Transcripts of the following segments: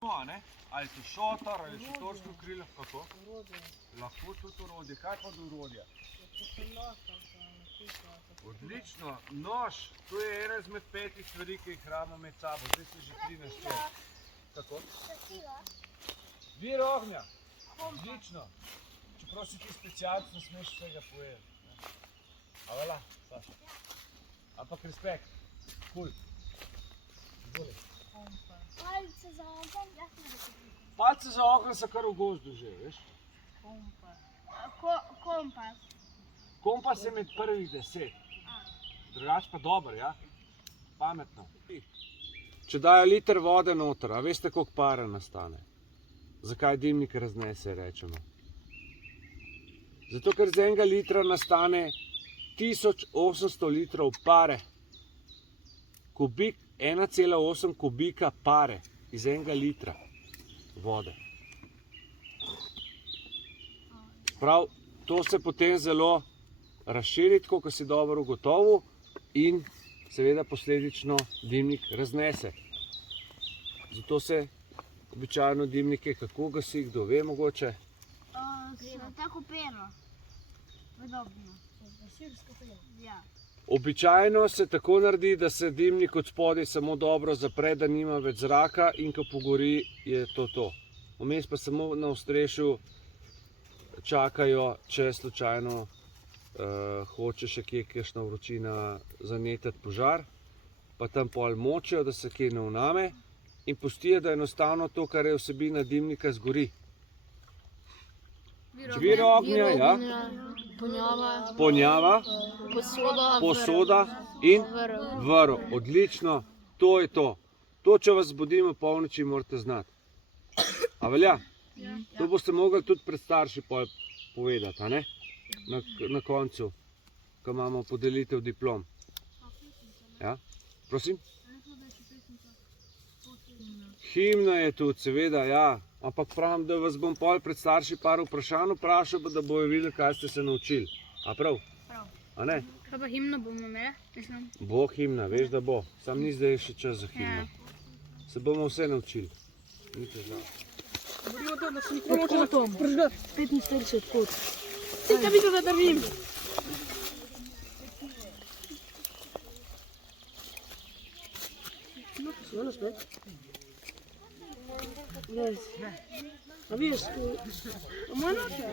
Ali ti šotor, ali šotorsko krilo, kako? Lahko tudi orodje. Kaj pa do orodja? Odlično. Nož, to je ena izmed 5 stvari, ki jih rabimo med sabo. Zdaj si že 3 našteli. Kako? Vir ognja. Odlično. Čeprav si ti specialc, ne smeš vsega povedati. A vala, Saša. Ampak respekt. Kul. Izvoli. Palce za ogenj, Palce za ogenj so kar v gozdu že, veš? kompas. Kompas je med prvih 10. Drugač pa dober, ja? Pametno. Če dajo liter vode noter, a veste, koliko para nastane? Zakaj dimnik raznese, rečemo? Zato, ker z enega litra nastane 1800 litrov pare. Kubik, 1,8 kubika pare iz enega litra vode. Prav, to se potem zelo razširi, tako kot si dobro ugotovil, in seveda posledično dimnik raznese. Zato se običajno dimnike kako gasi, kdo ve mogoče? Tako pero. Podobno. Ja. Običajno se tako naredi, da se dimnik od spodaj samo dobro zapre, da nima več zraka, in ko pogori, je to. Vmes pa samo na ostrešju čakajo, če slučajno hoče še kje kakšna vročina zanetati požar, pa tam pol močijo, da se kje ne vname, in pustijo, da enostavno to, kar je vsebina dimnika, zgori. Vir ognja, ja. Ponjava, posoda in vrv. Odlično, to je to. To, če vas zbudimo polnoči, morate znati. A velja? To boste mogli tudi pred starši povedati, a ne? Na koncu, ko imamo podelitev diplom. Ja? Prosim? Himna je tudi, seveda, ja. Ampak pravim, da vas bom pol pred starši par vprašanj vprašal, da bojo videli, kaj ste se naučili. A prav? Prav. A ne? Kaj pa himno bomo imeli? Bo himna, veš, da bo. Sam ni zdaj še čas za himno. Se bomo vse naučili. Ni težav. Kako to? Pržga 45 kot. Ti kaj vidim, da drvim? Ono spet? A vidiš,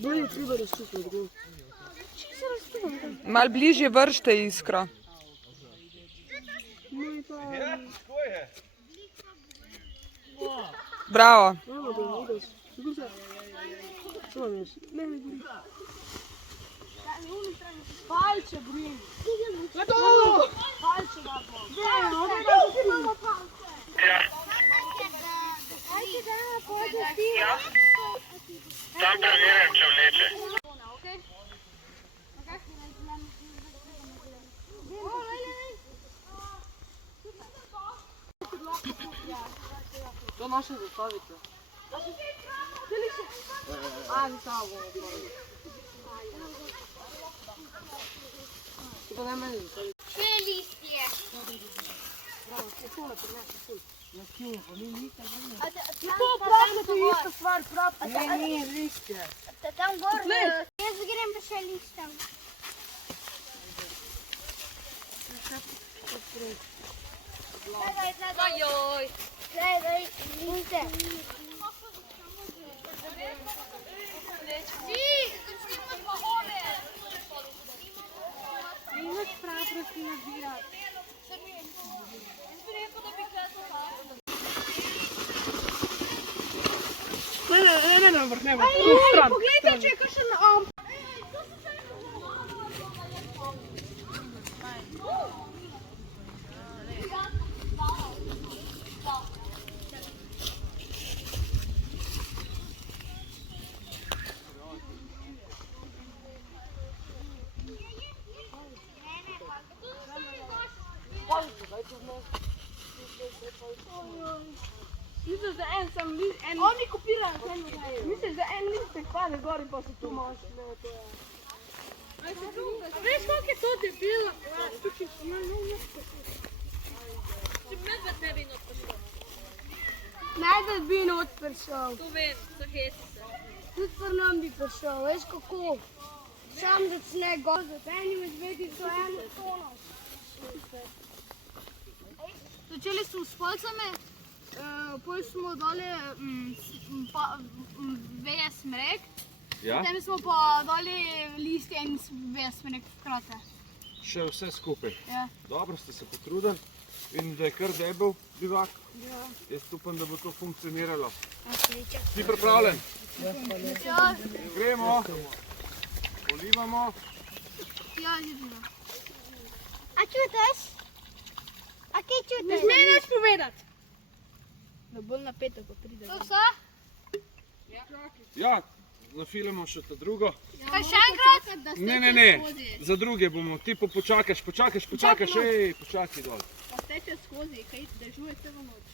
bolje treba razčutiti. Malo bližje vršte, Iskra. Bravo. Palče, brin. Leto! Palče, Tam preverjam, če vleče. To naše zastavice. Zastavo bomo pravili. To ne meni zastavice. 2 listje. Bravo, se tole prinaša ful. Ja, kjeno, pa ni listja, To pravno to je ista stvar, prav. Ne, listje. Tam gor, jaz grem pa še listem. Ojoj. Gledaj, liste. Imaš prav prosti nabirati. Ne, vrhnemo. Poglejte, če je kakšen Misliš, da en sam list, oni kopirajo, misliš, da en listek pade gor in pa se tu imaš, ne, to je. Veš, koliko je to debilo? Če medved ne bi not prišlo. Najbolj bi not prišel. To vem, to heci se. Tudi pri nam bi prišel, veš kako. Sam začne gor, za enim izvedi so eno tono. Začeli smo s palcami, potem smo dali veje smrek, Ja? potem smo pa dali listje in veje smrek hkrati. Še vse skupaj. Ja. Dobro ste se potrudili. Vidim, da je kar debel bivak. Jaz upam, da bo to funkcioniralo. Si pripravljen? Ja, Gremo. Polivamo. ja, živimo. A čutiš? A kaj čutiš? Ne smej nič povedati. Da bolj napeto, ko pride. To vse? Ja, nafilamo še ta drugo. Kaj še enkrat? Ne, za druge bomo. Ti počakaš, ej, počakaj dol. Pa steče skozi, kaj dežuje celo noč.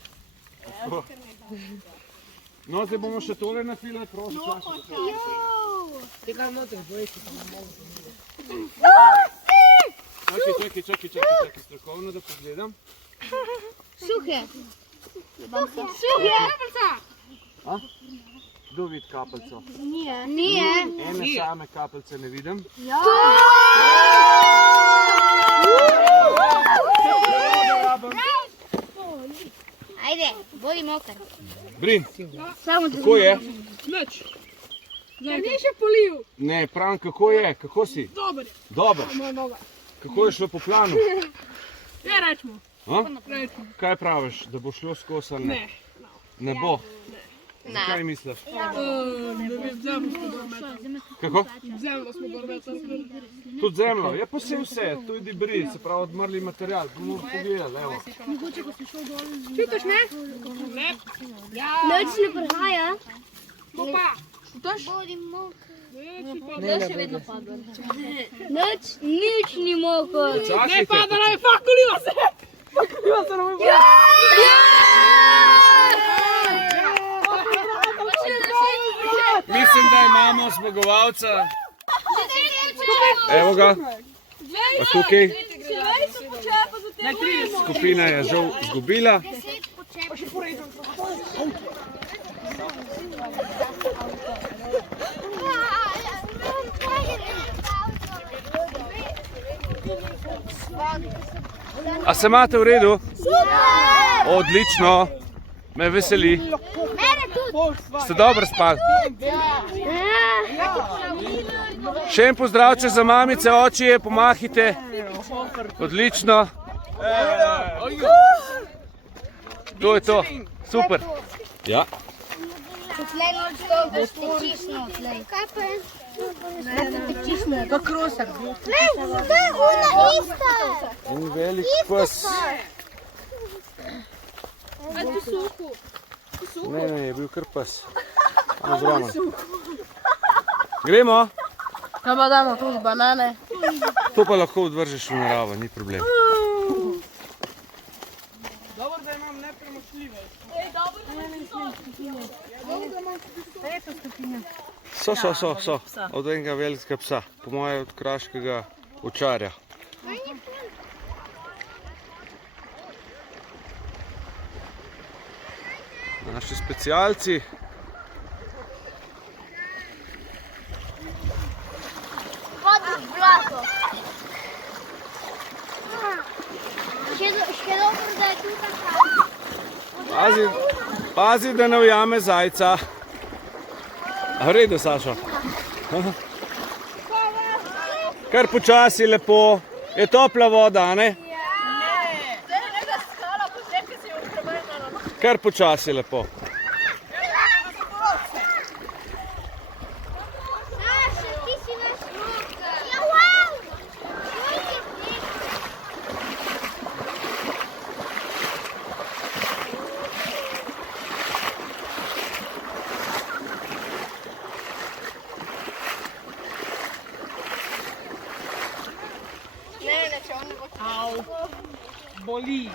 No, zdaj bomo še tole nafilali, prosim. Čakaj, strokovno da pogledam. Suhe. A? Kdo vidi kapelco? Nije. Ene same kapelce ne vidim. Ja. Ajde, bodi moker. Brin, Samo kako je? Nič. Ja, ni še polil. Ne, Fran, kako je? Kako si? Dober. Dobro. Moja noga. Kako je šlo po planu? Ja, rečemo. A? Rečemo. Kaj praviš, da bo šlo skozi ali ne? Ne. Ne bo? Kaj misliš? Ne vem, zemljo smo gor metali. Kako? Zemljo smo gor metali. Tudi zemljo. Je pa vse, tudi bri, se pravi odmrli material. Bomo pogledali, evo. Čutiš, ne? Ne. Ja. Noč ne prihaja. Bo pa. Bodi moker. Ne, Nič ni moker. ne pada, ne, fakuliva se. Fakuliva se nam je bilo. Mislim, da imamo zmagovalca. Evo ga. Pa tukaj. Skupina je žal izgubila. A se imate v redu? Odlično. Me veseli. Ste dobro spali? Še en pozdravče za mamice, očije, pomahite. Odlično. To je to. Super. Ja. Tlej noč dolgo stečiš notlej. Kaj pa je? Stečiš notlej. Kako rosak. Lej, to je ona ista. En velik pes. Ne, je bil kar pes. Ogromen. Gremo? Kaj pa damo tudi banane? To pa lahko odvržeš v naravo, ni problem. Dobro, da imam nepremočljive. So. Od enega velikega psa. Po moje od kraškega ovčarja. Naši specialci. Vodi v blato. Še dobro, da je tu taka. Pazi, da ne ujame zajca. A v redu, Sašo? Kar počasi, lepo. Je topla voda, a ne? Kar počasi, lepo. Saša, ti si naš moker. Ja, wow. Boli.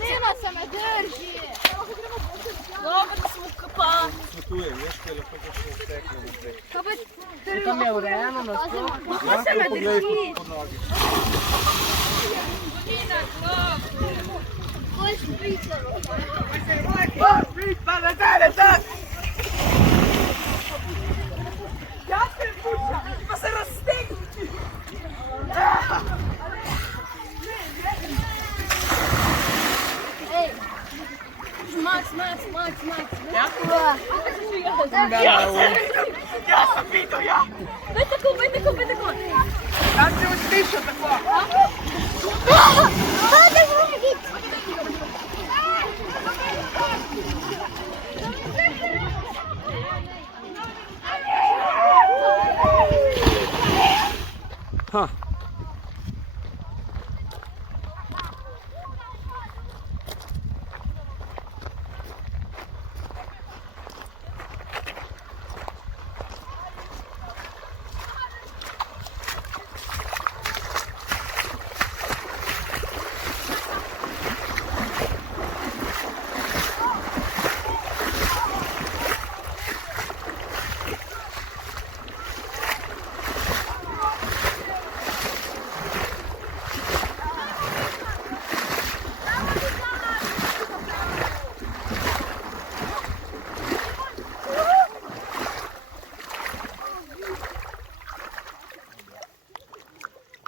Nema se me drži. Dobro, da smo kapali. Svetujem, veš, kaj lahko ga še stekne naprej. Tam je urejeno na sklop. Kako se me drži? pod nogi. Boš pričalo. Jaz se puščam, pa se raztegnuti. Max. Ja. Jaz sem videl, ja. Vaj tako. Jaz se uslišal tako. Hajde, mora biti. Ha.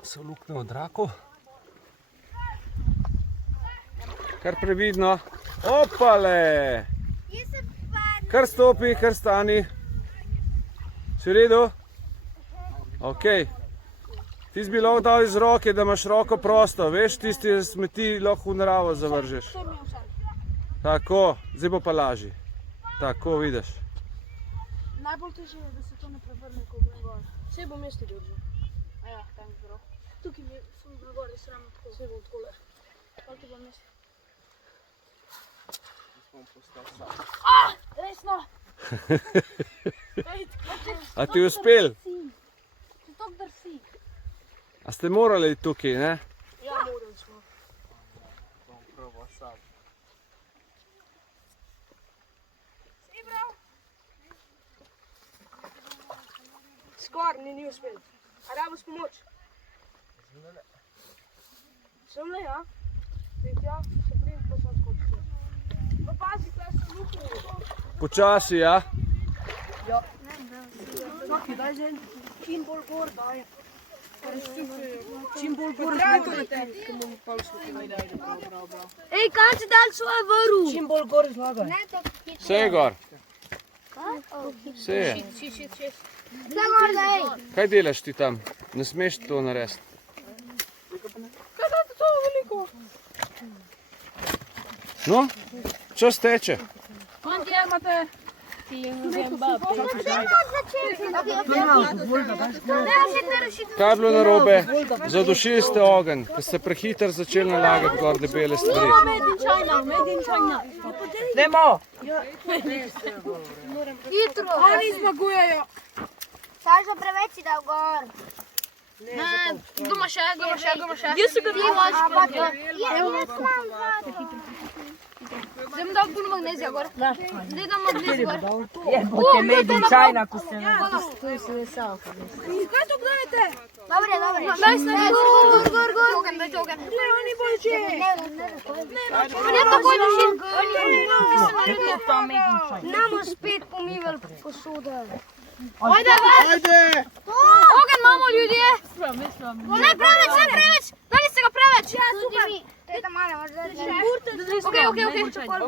So luknje v draku. Kar previdno. Opale! Kar stopi, kar stani. Si v redu? Ok. Ti si bi lahko dal iz roke, da imaš roko prosto. Veš, tisti smeti lahko v naravo zavržeš. Tako, zdaj bo pa lažji. Tako, vidiš. Najbolj težje je, da se to ne prevrne, ko grem gor. Vse bom jaz ti držal. Ja, tam je prav. Tukaj mi sem bil gor, da sram tako. Vse bom takole. Koliko bom jaz? Resno! A ti je uspel? Če to drsi. A ste morali tukaj, ne? Ja, moram smo. Skor, ni uspel. A rabiš pomoč? Sem le, ja? Tretja, še prim, pa sem skočil. Pa pazi, kaj sem luknil. Počasi, ja? Čakaj, daj že čim bolj gor, daj. Čim bolj gor, zlagaj. Ej, kam si dal svojo vrv? Čim bolj gor zlagaj. Ne, to hitro. Vse je gor. Vse je. Vse gor, daj. Kaj delaš ti tam? Ne smeš to narediti. Kaj da to veliko? No, čas teče. Koliko imate? Kaj je bilo narobe? Zadušili ste ogenj, ker ste prehiter začeli nalagati gor debele stvari. Made in China. Nemo! Hitro. Oni zmagujejo. Sažo preveč si dal gor. Guma še. Jaz se ga ti imaš. Jaz imam zate. Zdaj mi dal puno magnezija gor. Zdaj dam magnezija gor. Je, bo te made in China, ko ste Kaj to gledate? Dobre. Gor. Ne, oni boljče. Ne, takoj dušim. to made in China. Namo spet pomivali posode. Ajde. Ogen imamo, ljudje. Ne preveč. Dali ste ga preveč. Ja, super. Teta mala, možda da je. Ok.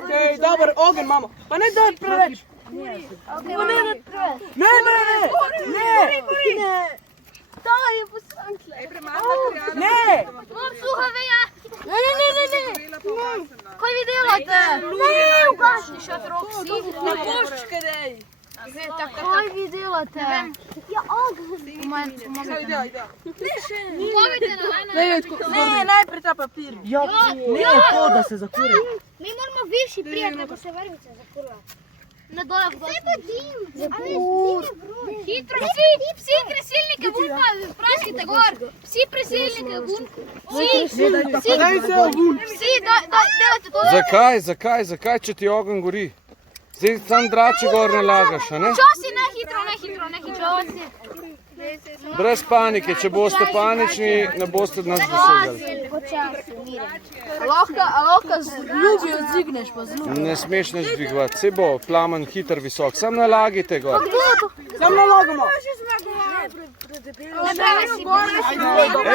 Okej, dober, ogen imamo. Pa ne daj preveč. Ne. To je poslankle. Ne. Imam suha veja. Ne. Kaj vi delate? Ne, ugašni šat Roxy. Na koščke dej. Kaj vi delate? Ja, ogen. Pomagajte na mene. Ne, najprej ta papir. Ja, ne, to, da se zakuri. Mi moramo višji prijeti, ko se vrvice zakurva. Na dole v gozd. Hitro, psi presilnike vun pa vprašajte gor. Psi presilnike vun. Psi, delajte to. Zakaj, če ti ogenj gori? Zdaj sam drače gor nalagaš, a ne? Čosi, ne hitro. Brez panike, če boste panični, ne boste nas dosegali. Počasi, mirjen. Lahko z ljubijo zdigneš pa z ljubijo. Ne smeš nič dvigovati, se bo plamen hiter visok, sam nalagite gor. Sam nalagamo.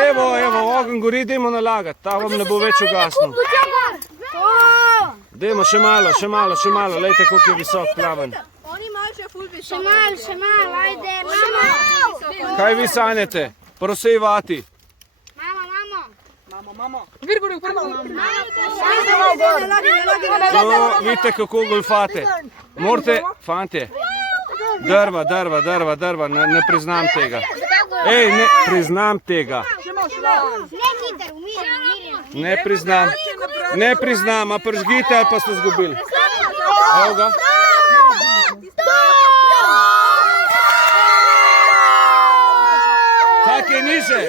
Evo, ogenj gori, dajmo nalagati, ta vam ne bo več ugasnil. Dajmo še malo, lejte, koliko je visok plamen. Še malo, ajde, mama. Kaj vi sanjate? Prosej vati. Mama. Vidite, kako golfate. Morate, fantje, drva, ne priznam tega. Ej, ne priznam tega. Ne hiter, umirjen. Ne priznam, a pržgite ali pa ste zgubili. Evo ga. Čakaj, niše.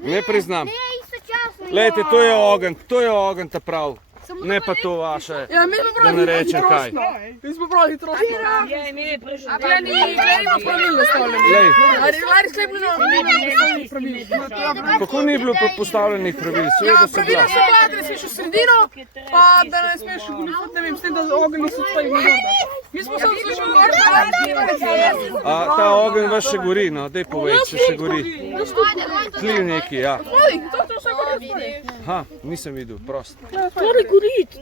Ne priznam. Lejte, to je ogenj ta prav. Ne pa to vaše, da ne rečem kaj. Mi smo prav hitrosti. Gledajmo pravilno stavljeni. Lej, Pravil. kako ni bilo postavljenih pravil? Seveda so Pravila bila. so bila, da ne smeš v sredino, pa da ne smeš goljufati, ne vem, s tem, da ogenj niso tvojih ne gordaš. Mi smo se vzlišali gor, A ta ogenj vaš še gori, no, daj povej, če še gori. Tli neki, ja. to vse gor. Ha, nisem videl, prost.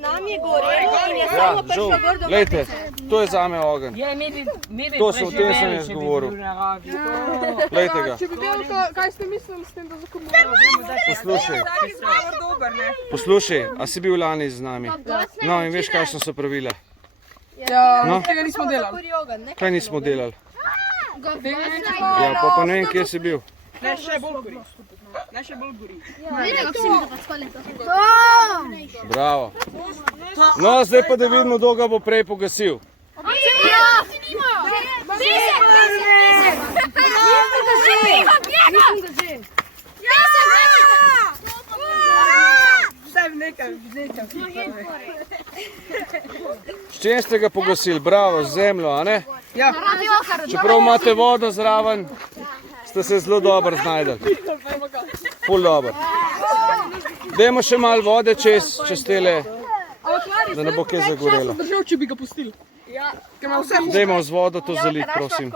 Nam je gore. Ja, žal, lejte, to je zame ogenj. To sem, o tem sem jaz govoril. Lejte ga, Če bi delal, kaj ste mislili s tem, da zakupimo? poslušaj, a si bil lani z nami? No, in veš, kakšne so pravila? Ja, No. tega nismo delali. Kaj nismo delali? Tega ne vem, če Ja, pa ne vem, kje si bil. Ne, še bolj gori. Ne, še bolj gori. Bravo. No, zdaj pa da vidimo, kdo ga bo prej pogasil. Vse v nekaj. S čem ste ga pogasili? Bravo, z zemljo, a ne? Ja. Čeprav imate vodo zraven, ste se zelo dobro znajdeli. Ful dobro. Dajmo še malo vode čez tele, da ne bo kaj zagorelo. Držal, če bi ga pustili. Ja. Dajmo z vodo to zaliti, prosim.